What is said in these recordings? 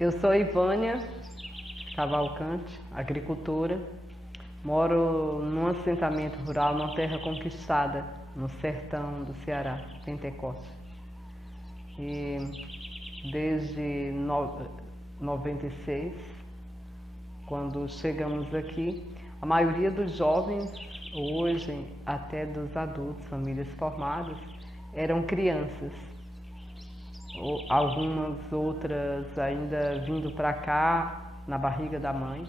Eu sou Ivânia Cavalcante, agricultora. Moro num assentamento rural, numa terra conquistada, no sertão do Ceará, Pentecoste. E desde 96, quando chegamos aqui, a maioria dos jovens, hoje até dos adultos, famílias formadas, eram crianças. Algumas outras ainda vindo para cá, na barriga da mãe,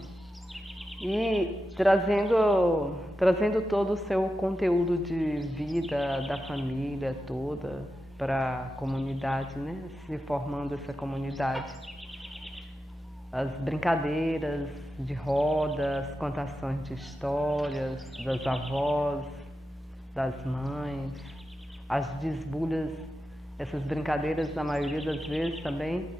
e trazendo todo o seu conteúdo de vida da família toda para a comunidade, né? Se formando essa comunidade. As brincadeiras de roda, as contações de histórias das avós, das mães, as desbulhas. Essas brincadeiras, na maioria das vezes também,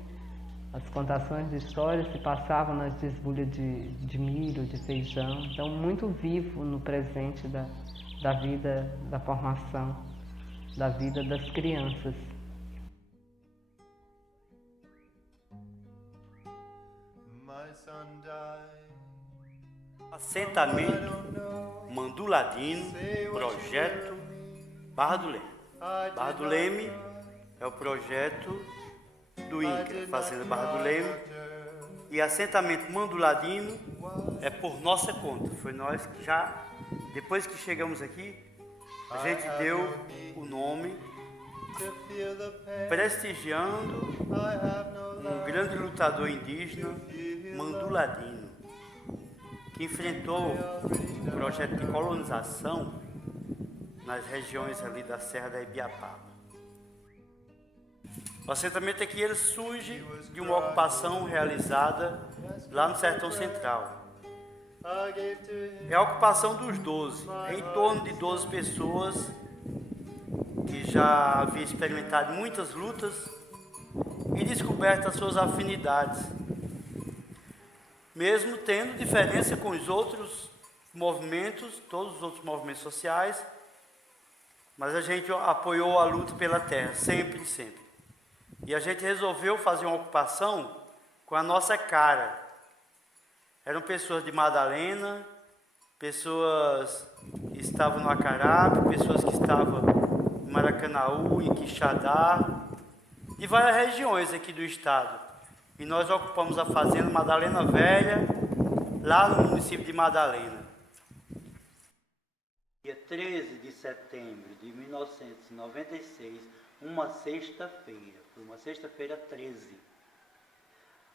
as contações de histórias se passavam nas desbulhas de milho, de feijão. Então, muito vivo no presente da vida, da formação, da vida das crianças. Assentamento Manduladino, projeto Barra do Leme. Barra do Leme é o projeto do INCRA, Fazenda Barra do Leme, e assentamento Manduladino é por nossa conta. Foi nós que já, depois que chegamos aqui, a gente deu o nome, prestigiando um grande lutador indígena, Manduladino, que enfrentou o projeto de colonização nas regiões ali da Serra da Ibiapaba. O assentamento aqui ele surge de uma ocupação realizada lá no Sertão Central. É a ocupação dos 12, em torno de 12 pessoas que já haviam experimentado muitas lutas e descoberto as suas afinidades, mesmo tendo diferença com os outros movimentos, todos os outros movimentos sociais, mas a gente apoiou a luta pela terra, sempre, sempre. E a gente resolveu fazer uma ocupação com a nossa cara. Eram pessoas de Madalena, pessoas que estavam no Acarape, pessoas que estavam no Maracanaú, em Quixadá, de várias regiões aqui do estado. E nós ocupamos a fazenda Madalena Velha, lá no município de Madalena. Dia 13 de setembro de 1996, uma sexta-feira. Foi uma sexta-feira 13.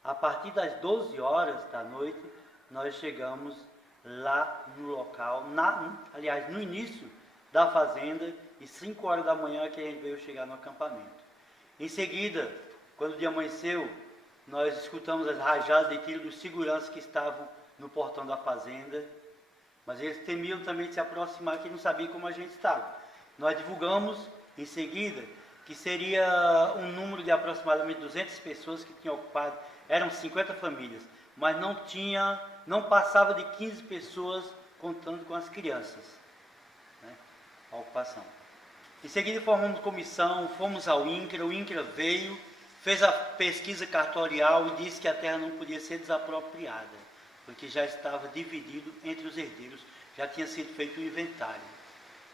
A partir das 12 horas da noite, nós chegamos lá no local, aliás, no início da fazenda, e 5 horas da manhã que a gente veio chegar no acampamento. Em seguida, quando o dia amanheceu, nós escutamos as rajadas de tiro dos seguranças que estavam no portão da fazenda, mas eles temiam também de se aproximar, que não sabiam como a gente estava. Nós divulgamos em seguida que seria um número de aproximadamente 200 pessoas que tinham ocupado, eram 50 famílias, mas não passava de 15 pessoas contando com as crianças, né, a ocupação. Em seguida formamos comissão, fomos ao INCRA, o INCRA veio, fez a pesquisa cartorial e disse que a terra não podia ser desapropriada, porque já estava dividido entre os herdeiros, já tinha sido feito o inventário.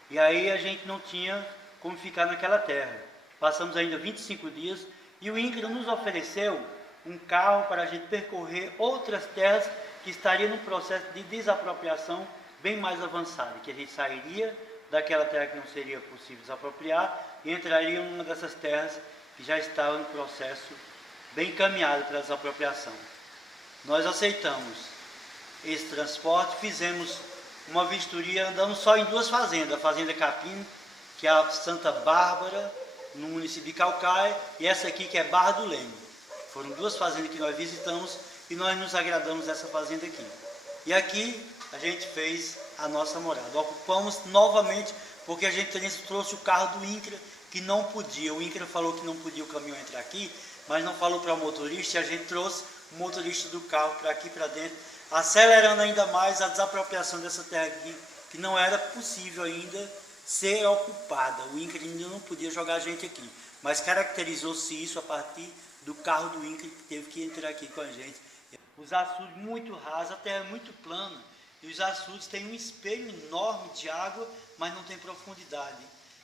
E aí a gente não tinha como ficar naquela terra. Passamos ainda 25 dias e o INCRA nos ofereceu um carro para a gente percorrer outras terras que estariam no processo de desapropriação bem mais avançado, que a gente sairia daquela terra que não seria possível desapropriar e entraria em uma dessas terras que já estavam em processo bem encaminhado para a desapropriação. Nós aceitamos esse transporte, fizemos uma vistoria andando só em 2 fazendas, a Fazenda Capim, que é a Santa Bárbara, no município de Caucaia, e essa aqui que é Barra do Leme. Foram 2 fazendas que nós visitamos e nós nos agradamos dessa fazenda aqui. E aqui a gente fez a nossa morada. Ocupamos novamente porque a gente trouxe o carro do INCRA, que não podia. O INCRA falou que não podia o caminhão entrar aqui, mas não falou para o motorista, e a gente trouxe o motorista do carro para aqui, para dentro, acelerando ainda mais a desapropriação dessa terra aqui, que não era possível ainda ser ocupada. O INCRA ainda não podia jogar a gente aqui. mas caracterizou-se isso a partir do carro do INCRA que teve que entrar aqui com a gente. Os açudes muito rasos, a terra é muito plana, e os açudes têm um espelho enorme de água, mas não tem profundidade.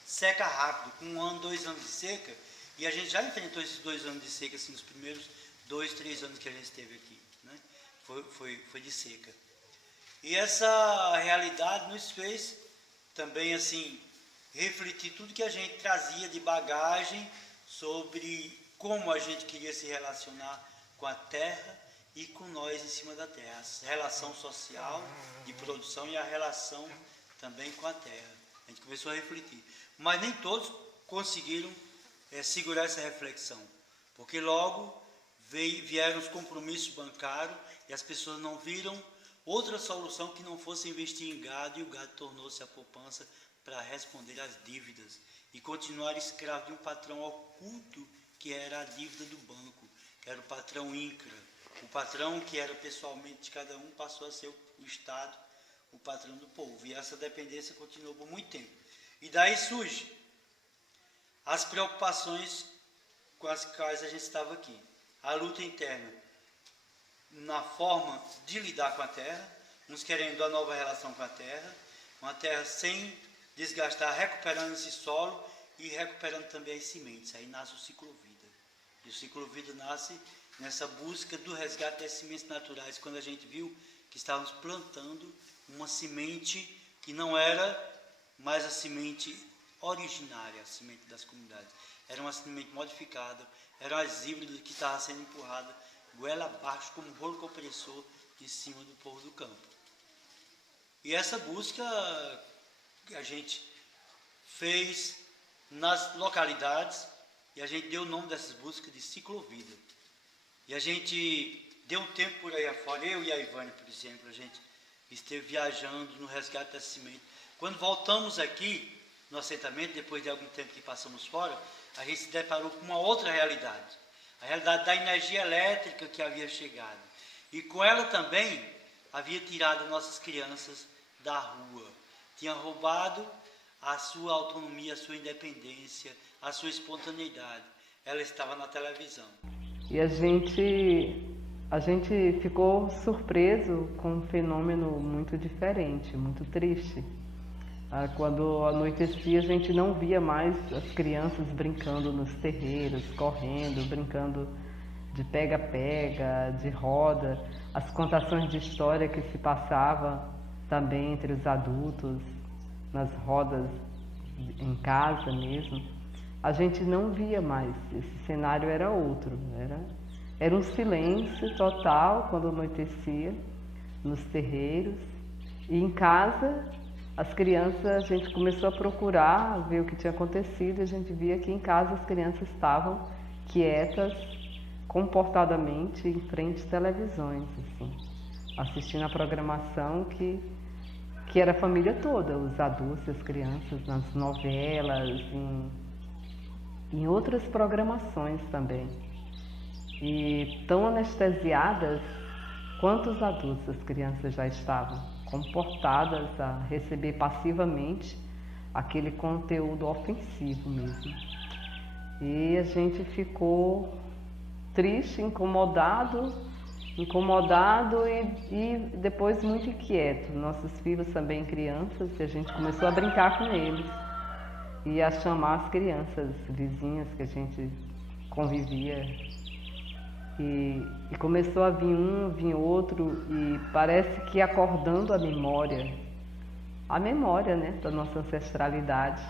Seca rápido, com 1 ano, 2 anos de seca, e a gente já enfrentou esses 2 anos de seca, assim, nos primeiros 2, 3 anos que a gente esteve aqui, né? Foi de seca. E essa realidade nos fez também, assim, refletir tudo que a gente trazia de bagagem sobre como a gente queria se relacionar com a terra e com nós em cima da terra. A relação social de produção e a relação também com a terra. A gente começou a refletir. Mas nem todos conseguiram segurar essa reflexão, porque logo vieram os compromissos bancários e as pessoas não viram outra solução que não fosse investir em gado, e o gado tornou-se a poupança para responder às dívidas e continuar escravo de um patrão oculto que era a dívida do banco, que era o patrão INCRA. O patrão que era pessoalmente de cada um passou a ser o Estado, o patrão do povo, e essa dependência continuou por muito tempo. E daí surge as preocupações com as quais a gente estava aqui. A luta interna na forma de lidar com a terra, uns querendo a nova relação com a terra, uma terra sem desgastar, recuperando esse solo e recuperando também as sementes. Aí nasce o ciclo vida. E o ciclo vida nasce nessa busca do resgate das sementes naturais, quando a gente viu que estávamos plantando uma semente que não era mais a semente originária, a semente das comunidades. Era uma semente modificada, eram as híbridas que estavam sendo empurradas goela abaixo como um rolo compressor em cima do povo do campo. E essa busca a gente fez nas localidades, e a gente deu o nome dessas buscas de ciclovida. E a gente deu um tempo por aí afora, eu e a Ivânia, por exemplo, a gente esteve viajando no resgate dessa semente. Quando voltamos aqui no assentamento, depois de algum tempo que passamos fora, a gente se deparou com uma outra realidade. A realidade da energia elétrica que havia chegado. E com ela também havia tirado nossas crianças da rua. Tinha roubado a sua autonomia, a sua independência, a sua espontaneidade. Ela estava na televisão. E a gente ficou surpreso com um fenômeno muito diferente, muito triste. Quando anoitecia, a gente não via mais as crianças brincando nos terreiros, correndo, brincando de pega-pega, de roda, as contações de história que se passava também entre os adultos, nas rodas em casa mesmo. A gente não via mais, esse cenário era outro, era um silêncio total quando anoitecia, nos terreiros, e em casa as crianças, a gente começou a procurar, ver o que tinha acontecido, e a gente via que em casa as crianças estavam quietas, comportadamente, em frente às televisões, assim, assistindo a programação que era a família toda, os adultos, as crianças, nas novelas, em outras programações também. E tão anestesiadas quanto os adultos, as crianças já estavam comportadas a receber passivamente aquele conteúdo ofensivo mesmo. E a gente ficou triste, incomodado e depois muito inquieto. Nossos filhos também crianças, e a gente começou a brincar com eles e a chamar as crianças vizinhas que a gente convivia. E começou a vir outro, e parece que acordando a memória, né, da nossa ancestralidade,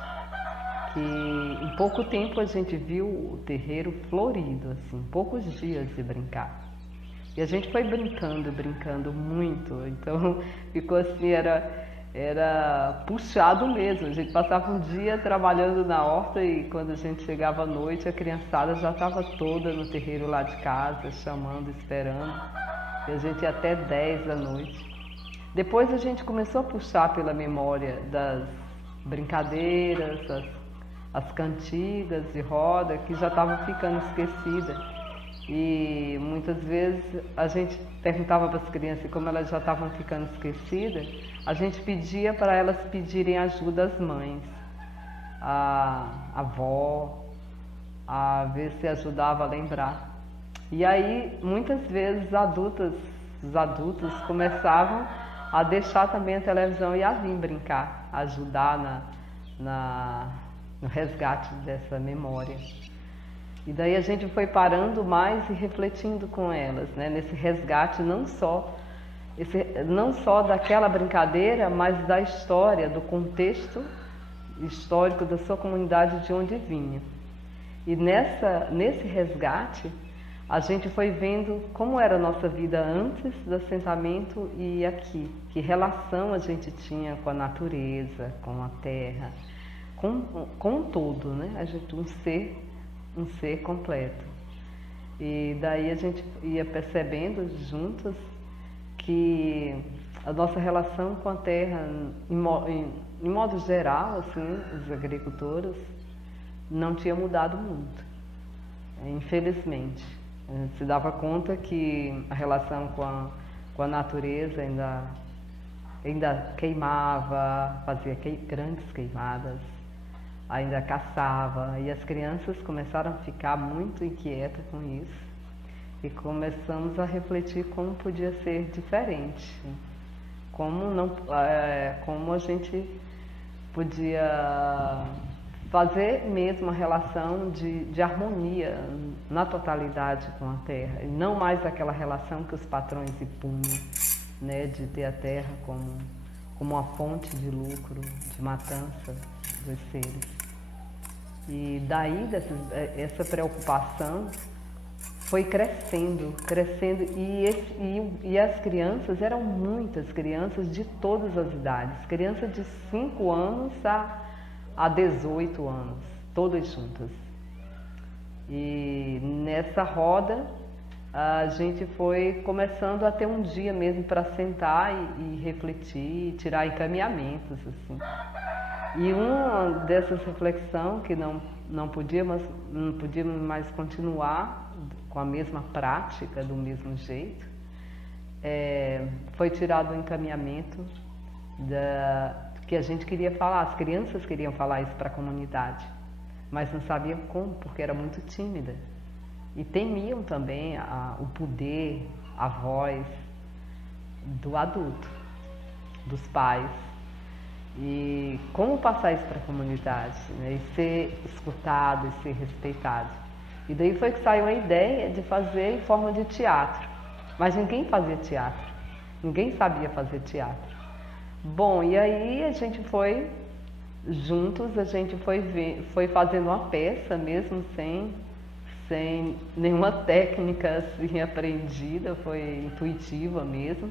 que em pouco tempo a gente viu o terreiro florido, assim, poucos dias de brincar. E a gente foi brincando muito, então ficou assim, era puxado mesmo. A gente passava um dia trabalhando na horta e quando a gente chegava à noite, a criançada já estava toda no terreiro lá de casa, chamando, esperando. E a gente ia até 10 da noite. Depois a gente começou a puxar pela memória das brincadeiras, as cantigas de roda, que já estavam ficando esquecidas. E muitas vezes a gente perguntava para as crianças, e como elas já estavam ficando esquecidas, a gente pedia para elas pedirem ajuda às mães, a avó, a ver se ajudava a lembrar. E aí, muitas vezes, os adultos começavam a deixar também a televisão e a vir brincar, ajudar no resgate dessa memória. E daí a gente foi parando mais e refletindo com elas, né, nesse resgate não só daquela brincadeira, mas da história, do contexto histórico da sua comunidade de onde vinha. E nesse resgate, a gente foi vendo como era a nossa vida antes do assentamento e aqui, que relação a gente tinha com a natureza, com a terra, com o todo, né? A gente um ser completo. E daí a gente ia percebendo juntos que a nossa relação com a terra, em modo geral, assim, os agricultores, não tinha mudado muito, infelizmente. A gente se dava conta que a relação com a natureza ainda queimava, fazia grandes queimadas, ainda caçava, e as crianças começaram a ficar muito inquietas com isso e começamos a refletir como podia ser diferente, como a gente podia fazer mesmo a relação de harmonia na totalidade com a terra, e não mais aquela relação que os patrões impunham, né, de ter a terra como uma fonte de lucro, de matança dos seres. E daí essa preocupação foi crescendo, e as crianças eram muitas crianças de todas as idades, crianças de 5 anos a 18 anos, todas juntas. E nessa roda a gente foi começando a ter um dia mesmo para sentar e refletir, tirar encaminhamentos, assim. E uma dessas reflexões que não podíamos mais continuar com a mesma prática, do mesmo jeito, foi tirado o encaminhamento que a gente queria falar, as crianças queriam falar isso para a comunidade, mas não sabiam como, porque era muito tímida. E temiam também o poder, a voz do adulto, dos pais. E como passar isso para a comunidade, né? E ser escutado e ser respeitado. E daí foi que saiu a ideia de fazer em forma de teatro. Mas ninguém fazia teatro, ninguém sabia fazer teatro. Bom, e aí a gente foi juntos, a gente foi fazendo uma peça mesmo sem nenhuma técnica assim aprendida, foi intuitiva mesmo.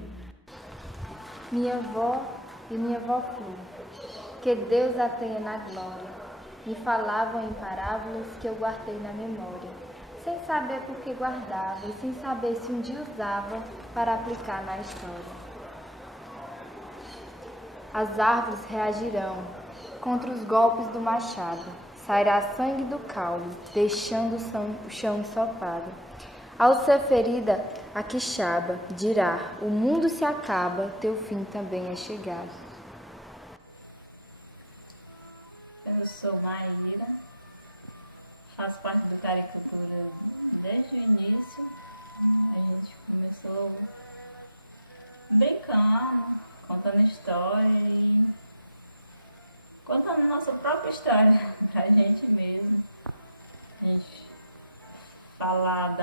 Minha avó e minha avó Flor, que Deus a tenha na glória, me falavam em parábolas que eu guardei na memória, sem saber por que guardava e sem saber se um dia usava para aplicar na história. As árvores reagirão contra os golpes do machado, sairá sangue do caule, deixando o chão ensopado. Ao ser ferida, a quixaba dirá: o mundo se acaba, teu fim também é chegado. Eu sou Maíra, faço parte do Caricultura desde o início. A gente começou brincando, contando história e contando nossa própria história pra gente mesmo. A gente falar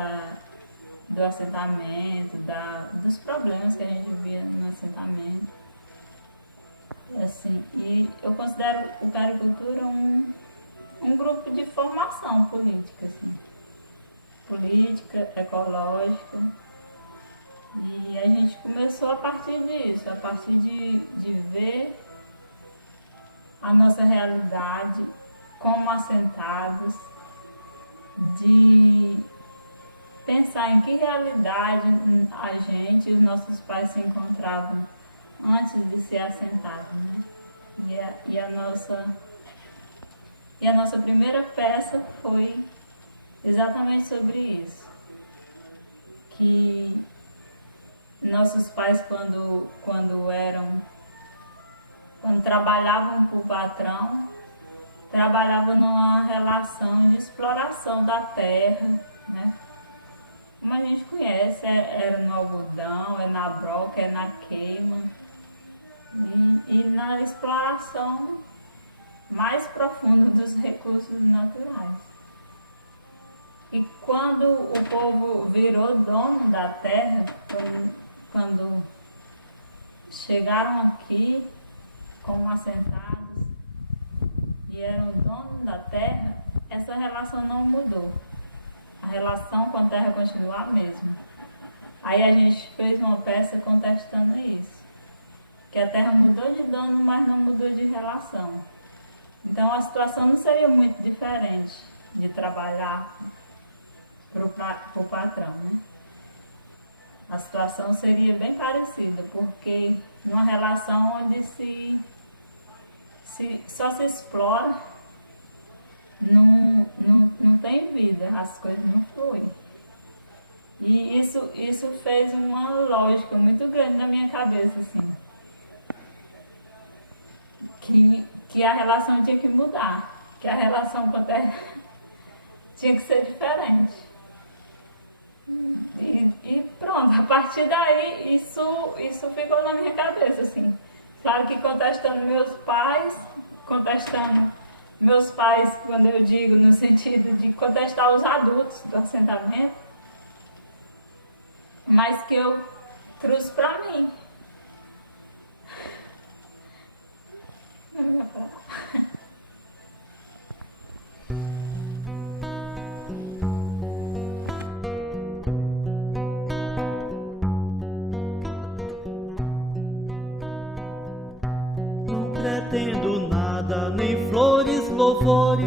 do assentamento, dos problemas que a gente via no assentamento. Assim, e eu considero o Caricultura um grupo de formação política, assim, política, ecológica. E a gente começou a partir disso, a partir de ver a nossa realidade como assentados, de pensar em que realidade a gente e os nossos pais se encontravam antes de ser assentados, né? E a nossa primeira peça foi exatamente sobre isso, que nossos pais quando trabalhavam para o patrão, trabalhava numa relação de exploração da terra, né? Como a gente conhece, era no algodão, é na broca, é na queima e na exploração mais profunda dos recursos naturais. E quando o povo virou dono da terra, quando chegaram aqui como assentados e eram donos da terra, essa relação não mudou. A relação com a terra continua a mesma. Aí a gente fez uma peça contestando isso, que a terra mudou de dono, mas não mudou de relação. Então a situação não seria muito diferente de trabalhar para o patrão, né? A situação seria bem parecida, porque numa relação onde só se explora, não tem vida, as coisas não fluem. E isso fez uma lógica muito grande na minha cabeça, assim, que a relação tinha que mudar, que a relação com a terra tinha que ser diferente. E pronto, a partir daí isso ficou na minha cabeça, assim. Claro que contestando meus pais, quando eu digo no sentido de contestar os adultos do assentamento, mas que eu trouxe para mim. Não ia falar. Pretendo nada, nem flores, louvores,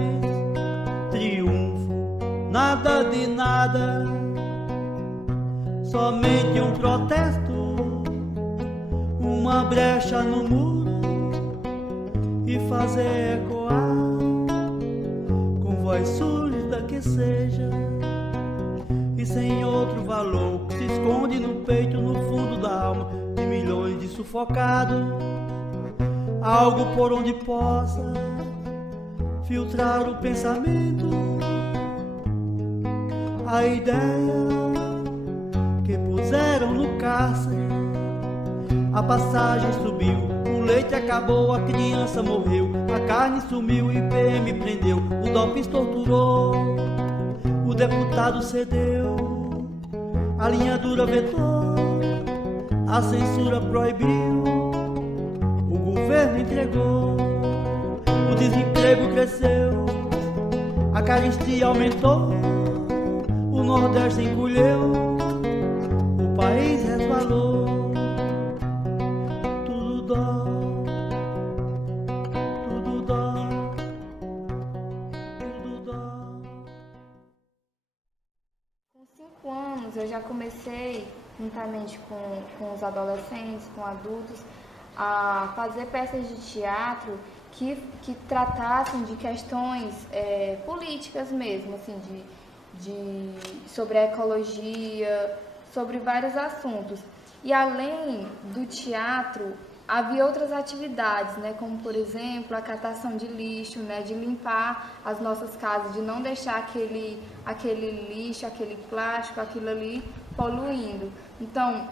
triunfo, nada de nada, somente um protesto, uma brecha no muro e fazer ecoar com voz surda que seja e sem outro valor que se esconde no peito, no fundo da alma de milhões de sufocados. Algo por onde possa filtrar o pensamento, a ideia que puseram no cárcere. A passagem subiu, o leite acabou, a criança morreu, a carne sumiu e PM prendeu, o Dopes torturou, o deputado cedeu, a linha dura vetou, a censura proibiu, o governo entregou, o desemprego cresceu, a carestia aumentou, o Nordeste encolheu, o país resvalou, tudo dói, tudo dói, tudo dói. Com 5 anos eu já comecei, juntamente com os adolescentes, com adultos, a fazer peças de teatro que tratassem de questões políticas mesmo, assim, sobre a ecologia, sobre vários assuntos. E além do teatro, havia outras atividades, né, como por exemplo a catação de lixo, né, de limpar as nossas casas, de não deixar aquele lixo, aquele plástico, aquilo ali poluindo. Então,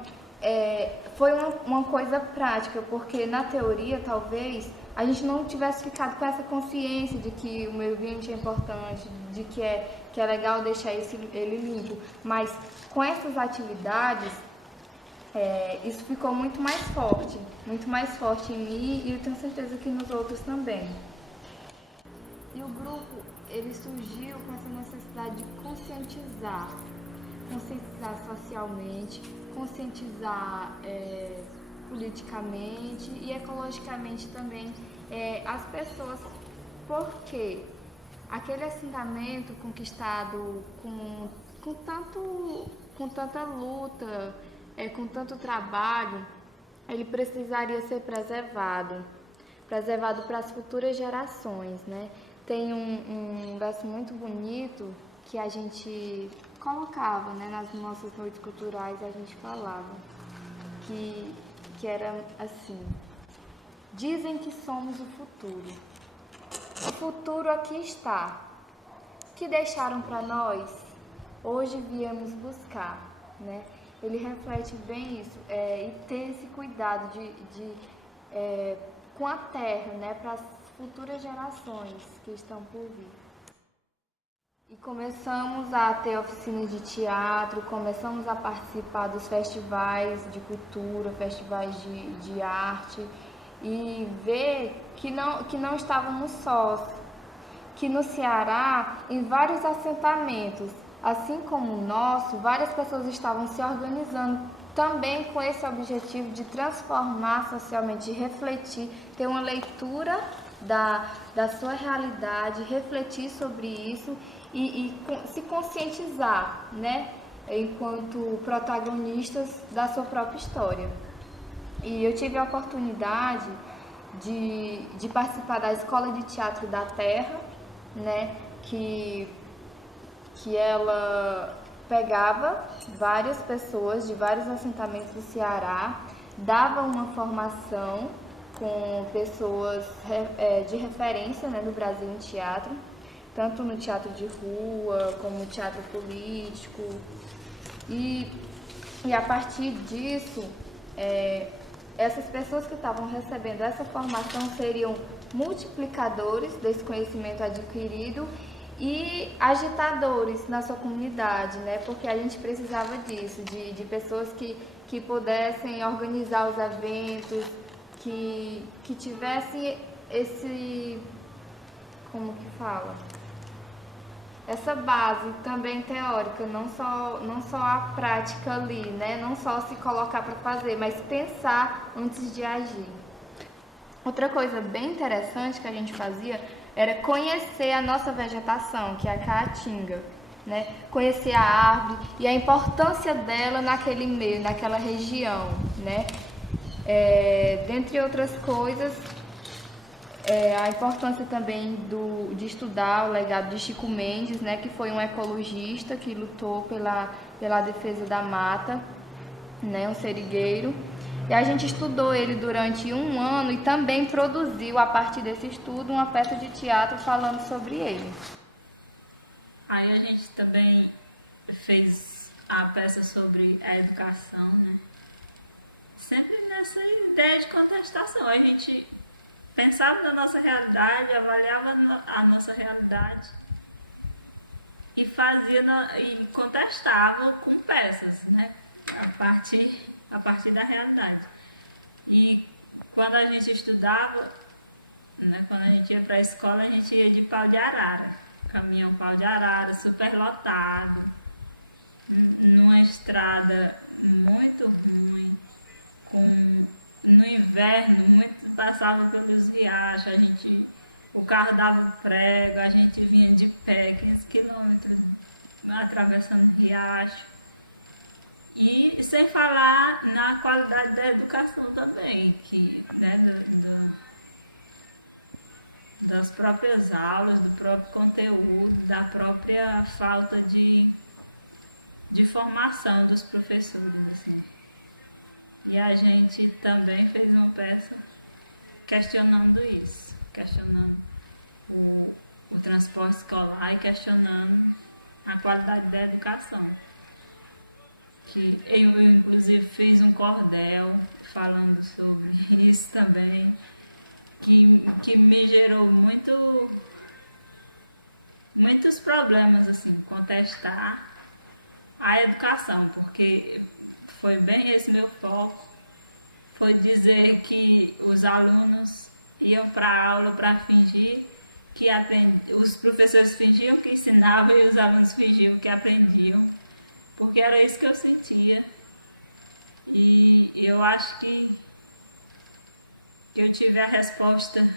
foi uma coisa prática, porque na teoria talvez a gente não tivesse ficado com essa consciência de que o meio ambiente é importante, de que é legal deixar ele limpo, mas com essas atividades isso ficou muito mais forte em mim e eu tenho certeza que nos outros também. E o grupo, ele surgiu com essa necessidade de conscientizar socialmente, conscientizar politicamente e ecologicamente também as pessoas, porque aquele assentamento conquistado com tanta luta, com tanto trabalho, ele precisaria ser preservado para as futuras gerações, né? Tem um verso muito bonito que a gente colocava, né, nas nossas noites culturais, a gente falava, que era assim: dizem que somos o futuro, O futuro aqui está. O que deixaram para nós, hoje viemos buscar, né? Ele reflete bem isso, e ter esse cuidado com a terra, né? Para as futuras gerações que estão por vir. E começamos a ter oficina de teatro, começamos a participar dos festivais de cultura, festivais de arte, e ver que não estávamos sós, que no Ceará, em vários assentamentos, assim como o nosso, várias pessoas estavam se organizando também com esse objetivo de transformar socialmente, de refletir, ter uma leitura da sua realidade, refletir sobre isso e se conscientizar, né, enquanto protagonistas da sua própria história. E eu tive a oportunidade de participar da Escola de Teatro da Terra, né, que ela pegava várias pessoas de vários assentamentos do Ceará, dava uma formação com pessoas de referência, né, do Brasil em teatro, tanto no teatro de rua como no teatro político. E a partir disso, essas pessoas que estavam recebendo essa formação seriam multiplicadores desse conhecimento adquirido e agitadores na sua comunidade, né? Porque a gente precisava disso, de pessoas que pudessem organizar os eventos, que tivessem esse, como que fala? Essa base também teórica, não só a prática ali, né? Não só se colocar para fazer, mas pensar antes de agir. Outra coisa bem interessante que a gente fazia era conhecer a nossa vegetação, que é a caatinga, né? Conhecer a árvore e a importância dela naquele meio, naquela região, né? Dentre outras coisas, a importância também de estudar o legado de Chico Mendes, né, que foi um ecologista que lutou pela defesa da mata, né, um serigueiro. E a gente estudou ele durante 1 ano e também produziu, a partir desse estudo, uma peça de teatro falando sobre ele. Aí a gente também fez a peça sobre a educação, né? Sempre nessa ideia de contestação. A gente pensava na nossa realidade, avaliava a nossa realidade e e contestava com peças, né? A partir da realidade. E quando a gente estudava, né, quando a gente ia para a escola, a gente ia de pau de arara, caminhão pau de arara, super lotado, numa estrada muito ruim, no inverno, passava pelos riachos, o carro dava prego, a gente vinha de pé, 15 quilômetros, atravessando riacho. E sem falar na qualidade da educação também, né, das próprias aulas, do próprio conteúdo, da própria falta de formação dos professores, assim. E a gente também fez uma peça questionando isso, questionando o transporte escolar e questionando a qualidade da educação. Que eu, inclusive, fiz um cordel falando sobre isso também, que me gerou muitos problemas, assim, contestar a educação, porque foi bem esse meu foco, foi dizer que os alunos iam para a aula para fingir que aprendiam, os professores fingiam que ensinavam e os alunos fingiam que aprendiam, porque era isso que eu sentia. E eu acho que eu tive a resposta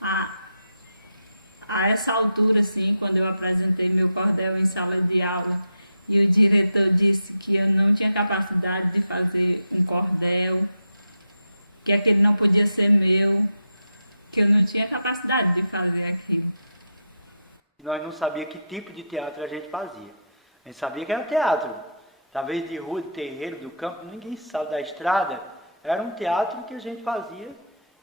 a essa altura, assim, quando eu apresentei meu cordel em sala de aula e o diretor disse que eu não tinha capacidade de fazer um cordel, que aquele não podia ser meu, que eu não tinha capacidade de fazer aquilo. Nós não sabíamos que tipo de teatro a gente fazia. A gente sabia que era teatro, talvez de rua, de terreiro, do campo, ninguém sabe, da estrada. Era um teatro que a gente fazia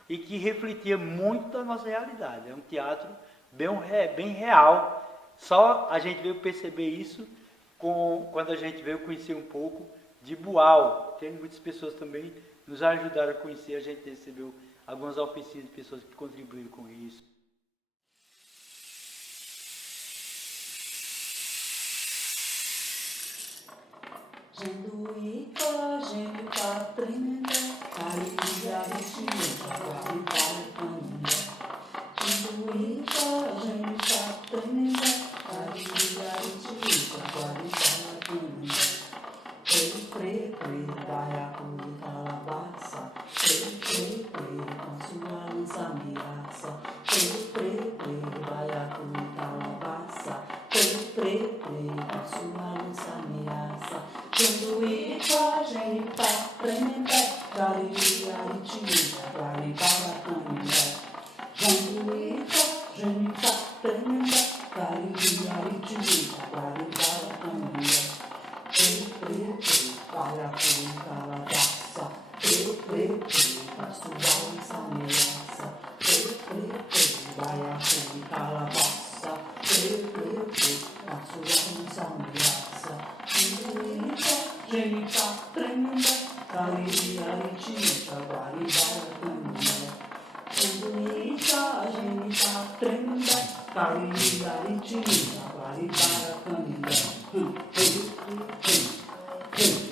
e que refletia muito da nossa realidade. É um teatro bem real. Só a gente veio perceber isso quando a gente veio conhecer um pouco de Boal. Tem muitas pessoas também que nos ajudaram a conhecer, a gente recebeu algumas oficinas de pessoas que contribuíram com isso. Hey,